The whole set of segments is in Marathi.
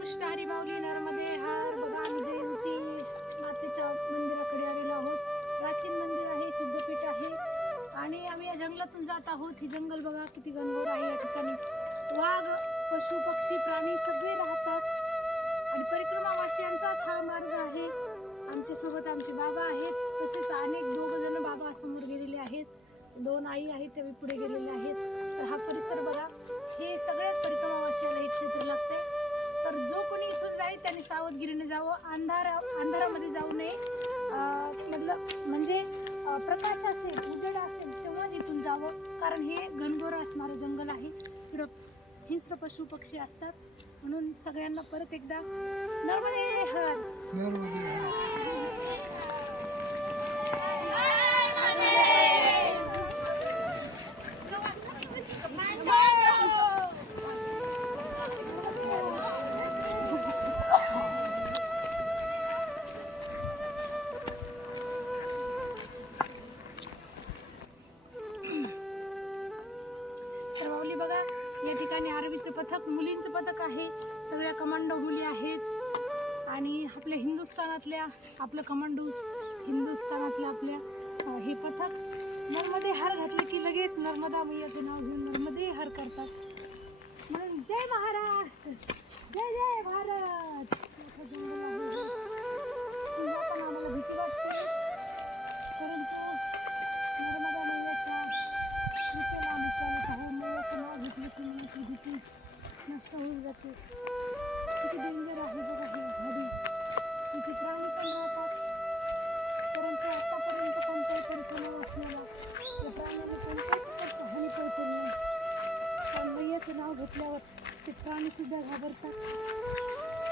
कृष्ण हरी माऊली नर्मदे हर. बघा आम्ही जयंती मातेच्या मंदिराकडे आलेलो आहोत. प्राचीन मंदिर आहे, सिद्धपीठ आहे आणि आम्ही या जंगलातून जात आहोत. ही जंगल बघा किती घनघोर आहे. या ठिकाणी वाघ, पशु, पक्षी, प्राणी सगळे राहतात आणि परिक्रमावासियांचाच हा मार्ग आहे. आमच्या सोबत आमचे बाबा आहेत, तसेच अनेक 2 जण बाबा समोर गेलेले आहेत. 2 आई आहेत, ते पुढे गेलेले आहेत. तर हा परिसर बघा, हे सगळ्यात परिक्रमावासियाला हे क्षेत्र लागते. तर जो कोणी इथून जाईल त्याने सावधगिरीने जावं, अंधारामध्ये जाऊ नये. म्हणजे प्रकाश असेल, उजेड असेल तेव्हाच इथून जावं, कारण हे घनघोर असणारं जंगल आहे. इकडं हिंस्र पशु पक्षी असतात. म्हणून सगळ्यांना परत एकदा नर्मदे हर. नर्मदे हर. तर माऊली बघा, या ठिकाणी आर्मीचं पथक, मुलींचं पथक आहे. सगळ्या कमांडो मुली आहेत आणि आपल्या हिंदुस्थानातल्या, आपलं कमांडो हिंदुस्थानातल्या आपल्या हे पथक नर्मदे हर घातले की लगेच नर्मदा मैयाचं नाव घेऊन नर्मदे हर करतात. म्हणून जय महाराष्ट्र, जय जय भारत. मोठं जंगल आहे. पण आम्हाला भीती वाटते, परंतु नर्मदा मैयाच्या कृपेला आम्ही चालत आहोत. मैयाचं नाव घेतलं की मनाची भीती नष्ट होऊन जाते. किती डेंजर आहे बघा ही झाडी. तिथे प्राणी पण राहतात, परंतु आतापर्यंत कोणत्याही परिक्रमावासियाला या प्राण्याने कोणत्याच हानी पोहोचली नाही. कारण मैयाचं नाव घेतल्यावर ते प्राणी सुद्धा घाबरतात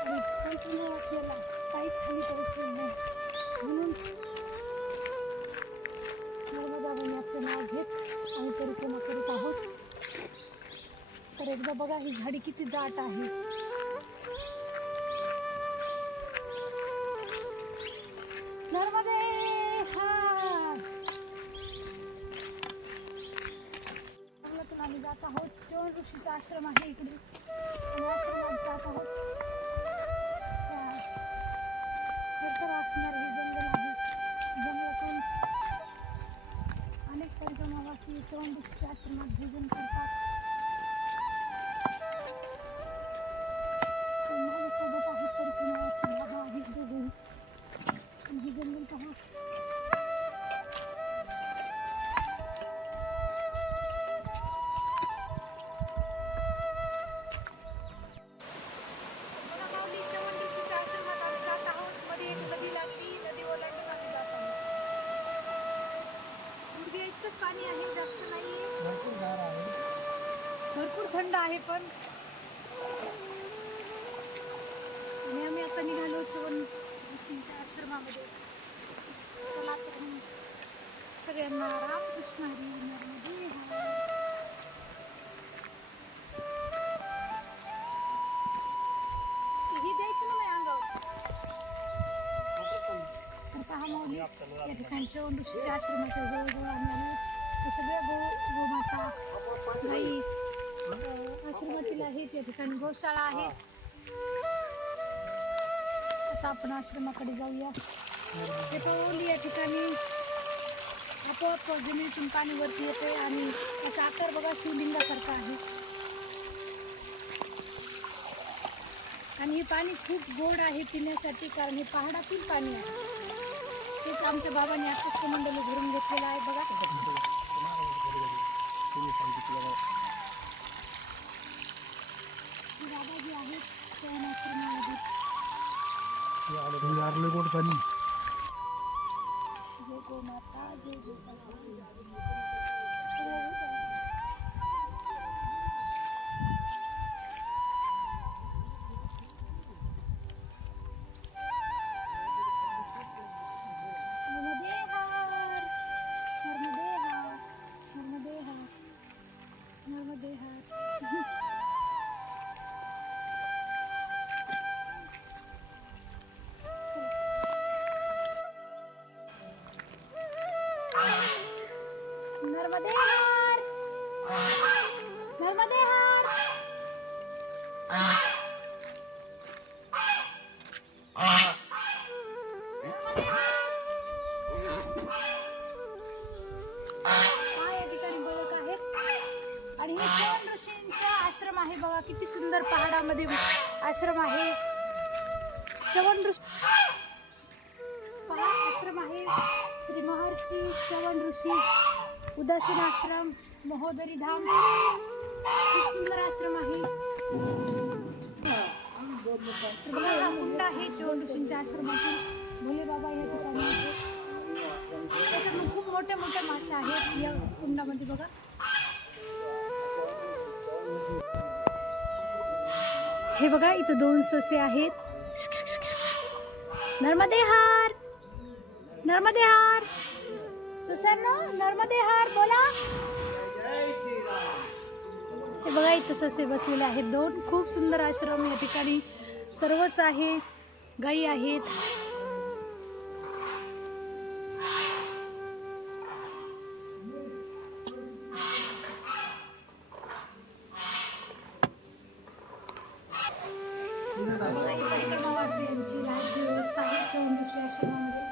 आणि परिक्रमावासियाला काहीच हानी पोहोचली नाही. म्हणून नर्मदा मैयाचं नाव घेत आम्ही परिक्रमा करत आहोत. तर एकदा बघा ही झाडी किती दाट आहे. नर्मदे हर. जंगलातून आम्ही जात आहोत. चोळ ऋषीचा आश्रम आहे इकडे आणि आश्रमात जात आहोत. खडतर असणार हे जंगल आहे. जंगलातून अनेक परिक्रमावासी चोळ ऋषीच्या आश्रमात भोजन करतात. माझ्यासोबत आहेत परिक्रमावासी बाबा आहेत दोघे. हे जंगल पहा. पाणी आहे, जास्त नाहीये, भरपूर गार आहे, भरपूर थंड आहे. पण आणि आम्ही आता निघालो चवन ऋषींच्या आश्रमामध्ये. चला तर मग सगळ्यांना रामकृष्ण हरी. नर्मदे हर. हे द्यायचं ना माझ्या अंगावर. तर पहा माऊली, या ठिकाणी चवन ऋषीच्या आश्रमाच्या जवळजवळ आम्ही आलो. तर सगळ्या गोमाता गाई आश्रमातील आहेत. या ठिकाणी गौशाळा आहे. आता आपण आश्रमाकडे जाऊया. ते पाऊल या ठिकाणी आपोआप जमिनीतून पाणी वरती येते आणि त्याचा आकार बघा शिवलिंगासारखा आहे. आणि हे पाणी खूप गोड आहे पिण्यासाठी, कारण हे पहाडातील पाणी आहे. तेच आमच्या बाबांनी आताच कमंडलू भरून घेतलेलं आहे बघा. बाबा जे आहेत चवन आश्रमामध्ये. यारले गोड पाणी. जय गो माता, जय गो माता. नर्मदे हर, नर्मदे हर, नर्मदे हर, नर्मदे हर. बघा किती सुंदर पहाडामध्ये आश्रम आहे. चवन ऋषी आश्रम आहे. श्री महर्षी चवन ऋषी उदासीन आश्रम महोदरी धाम. खूप सुंदर आश्रम आहे. बघा हा कुंड आहे चवन ऋषींच्या आश्रमातील. भोले बाबा या ठिकाणी आहेत. त्याच्यात खूप मोठ्या मोठ्या मासे आहेत या कुंडामध्ये बघा. हे बघा इथं 2 ससे आहेत. नर्मदे हार नर्मदे हार ससांनो नर्मदे हार बोला. हे बघा इथं ससे बसलेले आहेत 2. खूप सुंदर आश्रम या ठिकाणी सर्वच आहे. गायी आहेत. बघा इकडे प्रवासी राहायची व्यवस्था आहे चवन ऋषी आश्रमामध्ये.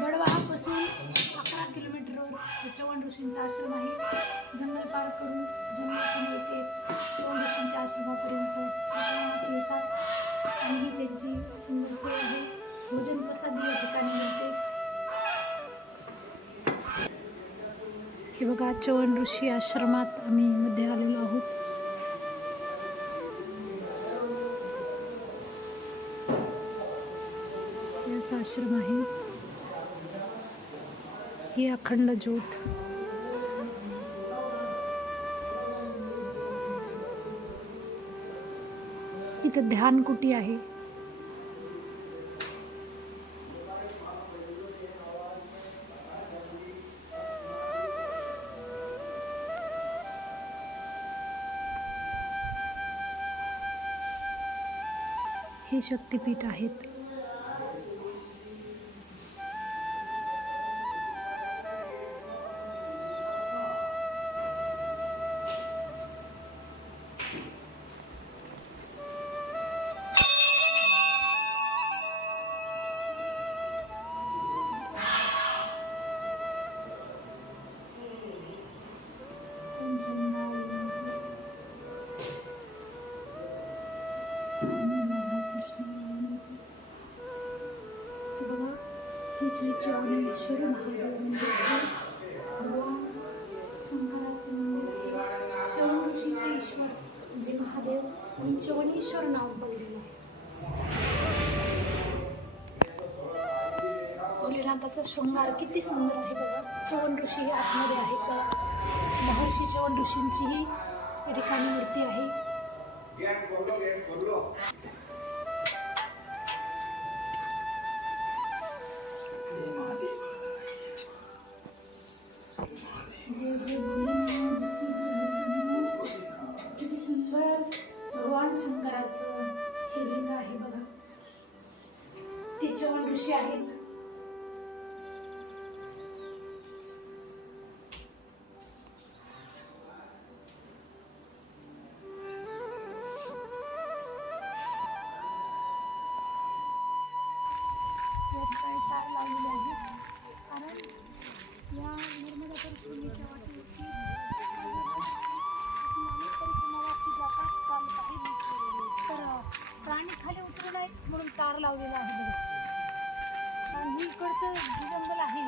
बडवाळापासून 11 किलोमीटरवर चवन ऋषींचा आश्रम आहे. जंगल पार करून जंगलातून येते चवन ऋषींच्या आश्रमापर्यंत प्रवासी येतात आणि ही त्यांची सुंदर सोय आहे. भोजन प्रसाद या ठिकाणी मिळते. हे बघा चवन ऋषी आश्रमात आम्ही मध्ये आलेलो आहोत. हे असा आश्रम आहे. ही अखंड ज्योत. इथं ध्यान कुटी आहे. हे शक्तिपीठ आहेत. श्री चवनेश्वर महादेव मंदिर आहे. भगवान शंकराचं मंदिर आहे. चवन ऋषीचे ईश्वर म्हणजे महादेव म्हणून चवनेश्वर नाव पडलेलं आहे. भोलेनाथाचा शृंगार किती सुंदर आहे बघा. चवन ऋषी हे आतमध्ये आहेत बघा. महर्षी चवन ऋषींचीही या ठिकाणी मूर्ती आहे. किती सुंदर भगवान शंकराचं हे लिंग आहे बघा. ते चवन ऋषी आहेत. तार लावलेले आहेत कारण या नर्मदा परिक्रमेच्या वाटेवरती परिक्रमावासी जातात चालत आहेत. तर प्राणी खाली उतरू नयेत म्हणून तार लावलेला आहे बघा. आणि इकडचं जे जंगल आहे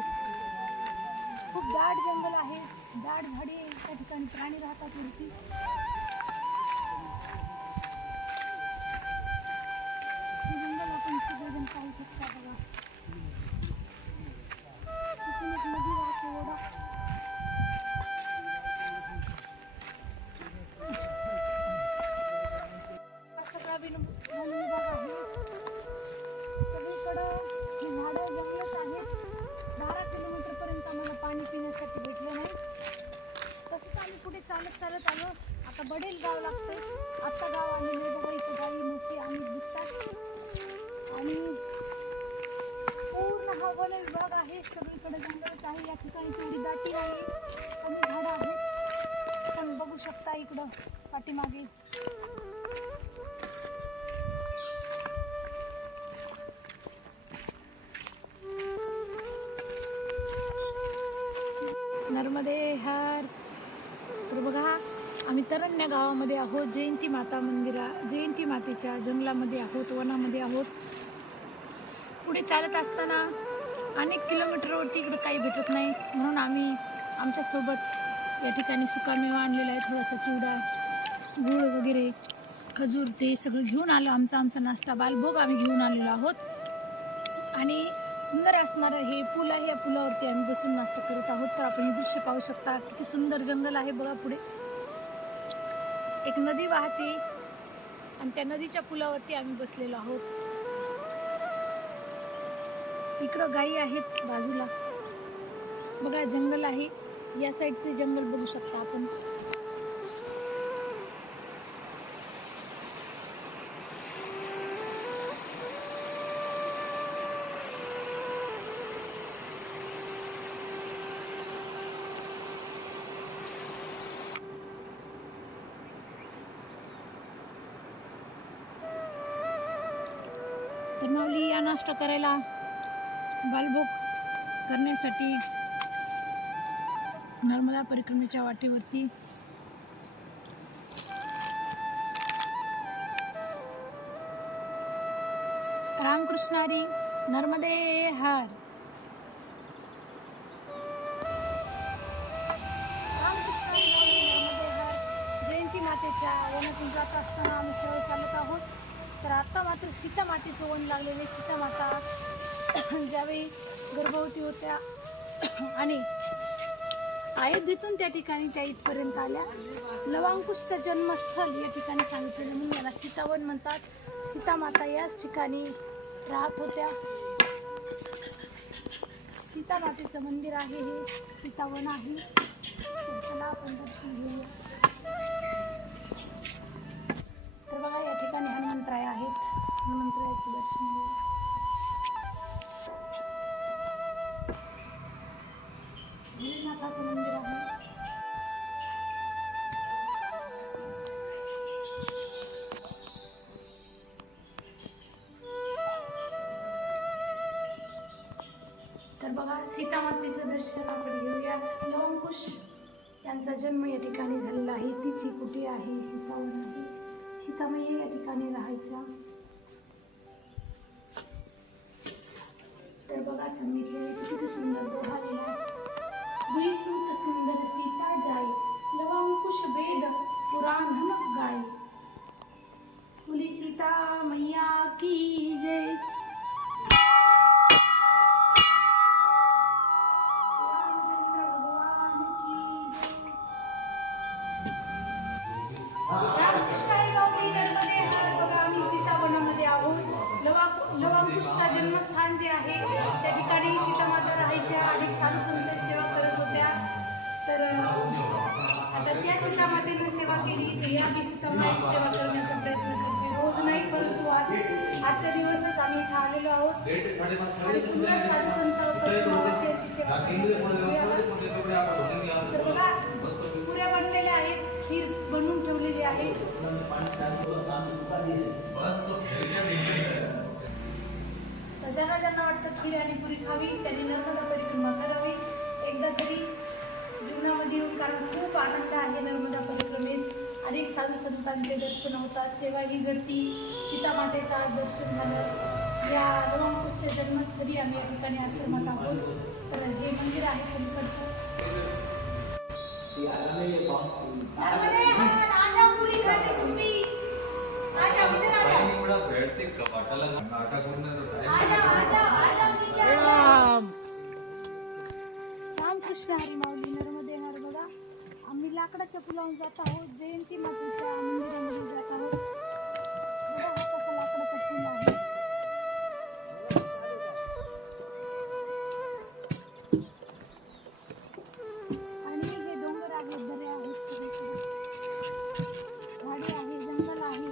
खूप दाट जंगल आहे. दाट झाडी त्या ठिकाणी प्राणी राहतात वरती. जंगल आपण सगळेजण पाहू शकता बघा. नदी वाहते ओढा. सगळा वन विभाग आहे. सगळीकडं ही झाडं जंगलच आहेत. 12 किलोमीटर पर्यंत आम्हाला पाणी पिण्यासाठी भेटलं नाही. तसंच आम्ही पुढे चालत आलो. आता बडेल गाव लागतं. आता गाव आम्ही नाही बघा. इथं गाई म्हशी आम्ही दिसतात आणि पूर्ण हा वन विभाग आहे. सगळीकडे जंगलच आहे. या ठिकाणी तेवढी दाटी नाही. कमी झाडं आहेत. पण बघू शकता इकडं पाठीमागे नर्मदे हर तर बघा आम्ही तरण्या गावामध्ये आहोत. जयंती मातेच्या जंगलामध्ये आहोत, वनामध्ये आहोत. पुढे चालत असताना अनेक किलोमीटरवरती इकडे काही भेटत नाही, म्हणून आम्ही आमच्यासोबत या ठिकाणी सुकामेवा आणलेला आहे. थोडासा चिवडा, गूळ वगैरे, खजूर ते सगळं घेऊन आलो. आमचा नाश्ता बालभोग आम्ही घेऊन आलेलो आहोत. आणि सुंदर असणारं हे पूल आहे. या पुलावरती आम्ही बसून नाश्ता करत आहोत. तर आपण हे दृश्य पाहू शकता. किती सुंदर जंगल आहे बघा. पुढे एक नदी वाहते आणि त्या नदीच्या पुलावरती आम्ही बसलेलो आहोत. इकडं गायी आहेत बाजूला बघा. जंगल आहे. या साईडचे जंगल बघू शकता आपण. तर माऊली या नाश्ता करायला, बालभोग करण्यासाठी नर्मदा परिक्रमेच्या वाटेवरती रामकृष्ण हरी, नर्मदे हर. रामकृष्ण हरी, नर्मदे हर. जयंती मातेच्या वनातून जात असताना आम्ही सरळ चालत आहोत. तर आता मात्र सीता मातेचं वन लागलेले. सीता माता ज्यावेळी गर्भवती होत्या आणि अयोध्येतून त्या ठिकाणी त्या इथपर्यंत आल्या. लवांकुशचं जन्मस्थळ या ठिकाणी सांगितलेलं, म्हणून याला सीतावन म्हणतात. सीता माता याच ठिकाणी राहत होत्या. सीता मातेचं मंदिर आहे, हे सीतावन आहे. चला आपण दर्शन घेऊया. तर बघा या ठिकाणी हनुमंतराय आहेत. हनुमंतरायाचं दर्शन घेऊया. भोलेनाथाचं मंदिर आहे. तर बघा सीता मातेचं दर्शन आपण घेऊया. लवंकुश यांचा जन्म या ठिकाणी झालेला आहे. तीच ही कुटी आहे, सीतावन आहे. सीतामाई या ठिकाणी राहायच्या. तर बघा सांगितले किती सुंदर दोहा लिहिला. दुई सूत सुंदर सीता जाय, लवंकुश वेद पुराण गाय. बोली सीता मैया की जय. रामचंद्र भगवान की जय. रामकृष्ण हरी माऊली, नर्मदे हर. बघा आम्ही सीतावनामध्ये आहोत. लवांकुशचा जन्मस्थान जे आहे त्या ठिकाणी सीतामाता राहायच्या. अनेक साधू संत सेवा करत होत्या. तर आता त्या सीतामातेने सेवा केली, तर या मी सीतामाई सेवा करण्याचा प्रयत्न करते. रोज नाही, परंतु आजच्या दिवसच आम्ही इथं आलेलो आहोत. आणि सुंदर साधू संत यांची सेवा तर बघा पुऱ्या बनलेल्या आहेत. खीर बनवून ठेवलेली आहे. ज्यांना ज्यांना वाटतं खीर आणि पुरी खावी त्यांनी नर्मदा परिक्रमा करावी एकदा तरी जीवनामध्ये येऊन. कारण खूप आनंद आहे नर्मदा परिक्रमेत. अनेक साधू संतांचे दर्शन होतात, सेवाही घडती. सीतामातेचं आज दर्शन झालं. या लवंकुशच्या जन्मस्थळी आम्ही या ठिकाणी आश्रमात आहोत. तर हे मंदिर आहे पंकजचं. नर्मदे हर. आजा पुरी खाली तुम्ही. आजा उधर आजा. रामकृष्ण हरी माऊली, नर्मदे हर. बघा आम्ही लाकडाच्या पुलावून जात आहोत. जयंती मातेच्या मंदिरामध्ये जात आहोत. बघा हा कसा लाकडाचा पूल आहे. आणि हे डोंगर आहेत, दऱ्या आहेत, सगळीकडे झाडे आहे, जंगल आहे.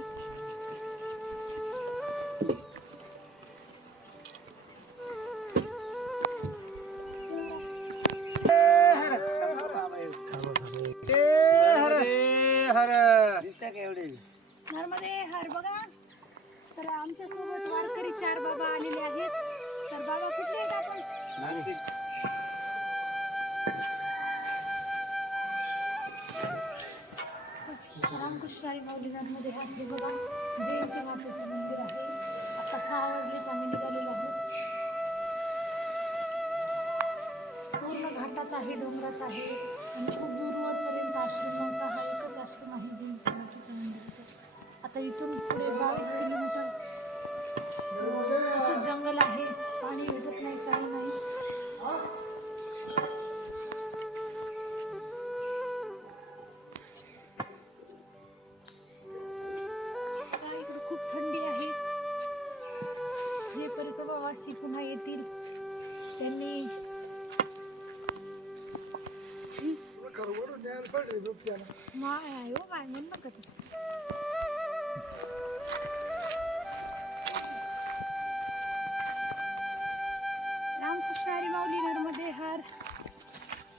नर्मदे हर. बघा तर आमच्यासोबत वारकरी 4 बाबा आलेले आहेत. तर बाबा कुठले आहेत आपण? रामकृष्ण माऊलीमध्ये हे बघा जयंती मातेचं मंदिर आहे. आता 6 वाजलेत, आम्ही निघालेलो आहोत. पूर्ण घाटात आहे, डोंगरात आहे आणि खूप दूरवरपर्यंत आश्रम नव्हता. हा एकच आश्रम आहे जयंती मातेच्या मंदिराचा. आता इथून पुढे 22 किलोमीटर असं जंगल आहे, पाणी भेटत नाही, काही नाही. इकडे खूप थंडी आहे. जे परिक्रमावासी पुन्हा येतील त्यांनी माय आहे हो माय म्हणून नका तसं. रामकृष्ण हरी माऊली नर्मदे हर.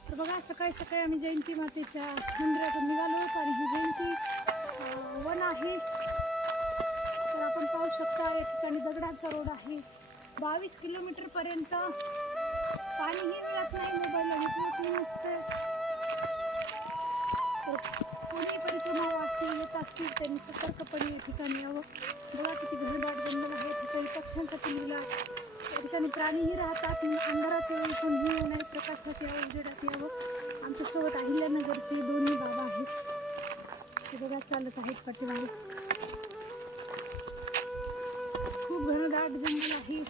तर बघा सकाळी सकाळी आम्ही जयंती मातेच्या मंदिरातून निघालो होतो आणि ही जयंती वन आहे. तर आपण पाहू शकता या ठिकाणी दगडाचा रोड आहे. 22 किलोमीटरपर्यंत पाणीही मिळत नाही, मोबाईलला नेटवर्क नसतं. तर कोणी परिक्रमावासी येत असतील त्यांनी सतर्कपणे या ठिकाणी यावं. बघा किती घनदाट जंगल आहे. ठिकाणी पक्ष्यांचा पिल्ला, या ठिकाणी प्राणीही राहतात. अंधाराच्या वेळी कोणीही येऊ नये, प्रकाशाच्या वेळी उजेडात यावं. आमच्यासोबत अहिल्यानगरचे दोन्ही बाबा आहेत, ते बघा चालत आहेत पाठीमागे. खूप घनदाट जंगल आहे.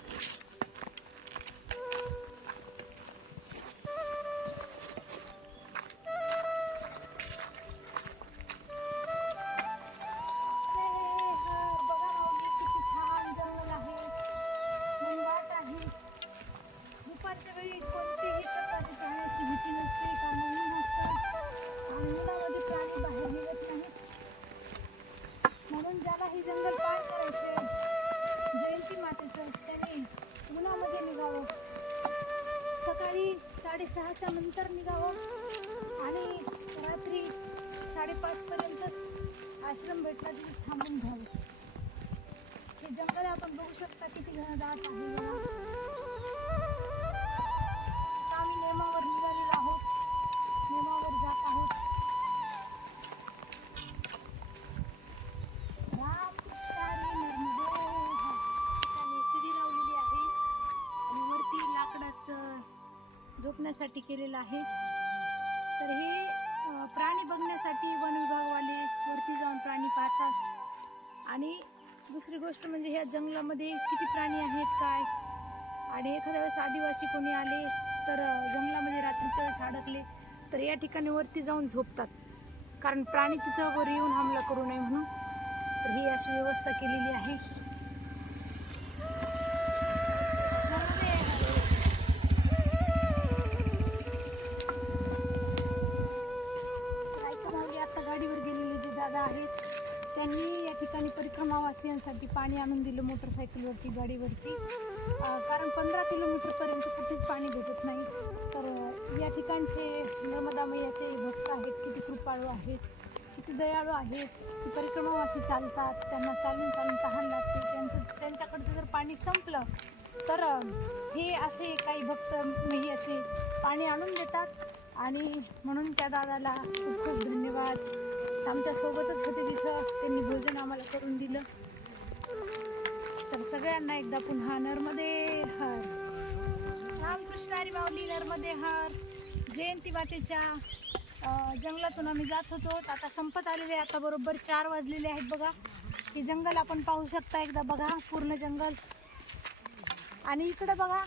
दुपारच्या वेळी कोणतेही प्रकारची प्राण्याची भीती नसते, काहीही नसतं आणि उन्हामध्ये प्राणी बाहेर निघत नाहीत. म्हणून ज्याला हे जंगल पार करायचे जयंती मातेचं त्यांनी उन्हामध्ये निघावं. सकाळी 6:30च्या नंतर निघावं आणि रात्री 5:30 पर्यंत आश्रम भेटला तिथे थांबून घ्यावं. हे जंगल आपण बघू शकता किती घनदाट आहे बघा. आम्ही नेमावर निघालेलो आहोत, नेमावर जात आहोत. शिडी लावलेली आहे आणि वरती लाकडाचं झोपण्यासाठी केलेलं आहे. तर हे प्राणी बघण्यासाठी वन विभागवाले वरती जाऊन प्राणी पाहतात. आणि दुसरी गोष्ट म्हणजे ह्या जंगलामध्ये किती प्राणी आहेत काय, आणि एखाद्या वेळेस आदिवासी कोणी आले तर जंगलामध्ये रात्रीच्या वेळेस अडकले तर या ठिकाणी वरती जाऊन झोपतात, कारण प्राणी तिथं वर येऊन हमला करू नये म्हणून. तर ही अशी व्यवस्था केलेली आहे. आता गाडीवर गेलेले जे दादा आहेत त्यांनी या ठिकाणी परिक्रमावासियांसाठी पाणी आणून दिलं मोटरसायकलवरती, गाडीवरती. कारण 15 किलोमीटरपर्यंत कुठेच पाणी भेटत नाही. तर या ठिकाणचे नर्मदा मैयाचे भक्त आहेत, किती कृपाळू आहेत, किती दयाळू आहेत. की परिक्रमावासी चालतात, त्यांना चालून चालून तहान लागते. त्यांच्याकडचं जर पाणी संपलं तर हे असे काही भक्त मैयाचे पाणी आणून देतात. आणि म्हणून त्या दादाला खूप खूप धन्यवाद. आमच्यासोबतच होते तिथं, त्यांनी भोजन आम्हाला करून दिलं. तर सगळ्यांना एकदा पुन्हा नर्मदे हर. रामकृष्ण हरी माऊली नर्मदे हर. जयंती मातेच्या जंगलातून आम्ही जात होतो. आता संपत आलेले, आता बरोबर 4 वाजलेले आहेत. बघा हे जंगल आपण पाहू शकता, एकदा बघा पूर्ण जंगल. आणि इकडे बघा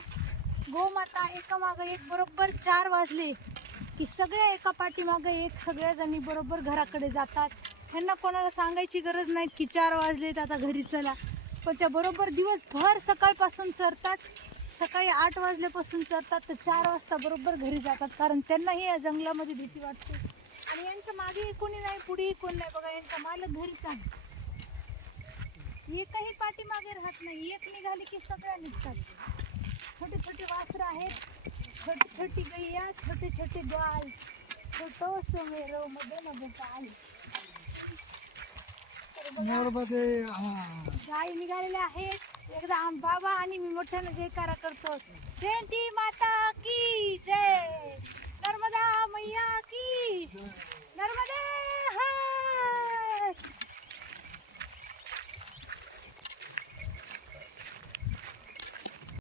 गोमाता एकामागं एक, बरोबर 4 वाजले की सगळ्या एका पाठीमागं एक, सगळ्या जणी बरोबर घराकडे जातात. ह्यांना कोणाला सांगायची गरज नाही की 4 वाजलेत आता घरी चला, पण त्या बरोबर दिवसभर सकाळपासून चरतात. सकाळी 8 वाजल्यापासून चरतात तर 4 वाजता बरोबर घरी जातात, कारण त्यांनाही या जंगलामध्ये भीती वाटते. आणि यांच्या मागे कोणी नाही, पुढेही कोण नाही. बघा यांचा मालक घरीच आहे, एकही पाठीमागे राहत नाही. एक निघाली की सगळ्या निघतात. छोटे छोटे वासरं आहेत, छोटी छोटी गैया, छोटे छोटे गाय, छोटोस मेरो मध्ये काय. गाय निघालेल्या आहेत. एकदा बाबा आणि मी मोठ्यानं जयकारा करतो, जयंती माता की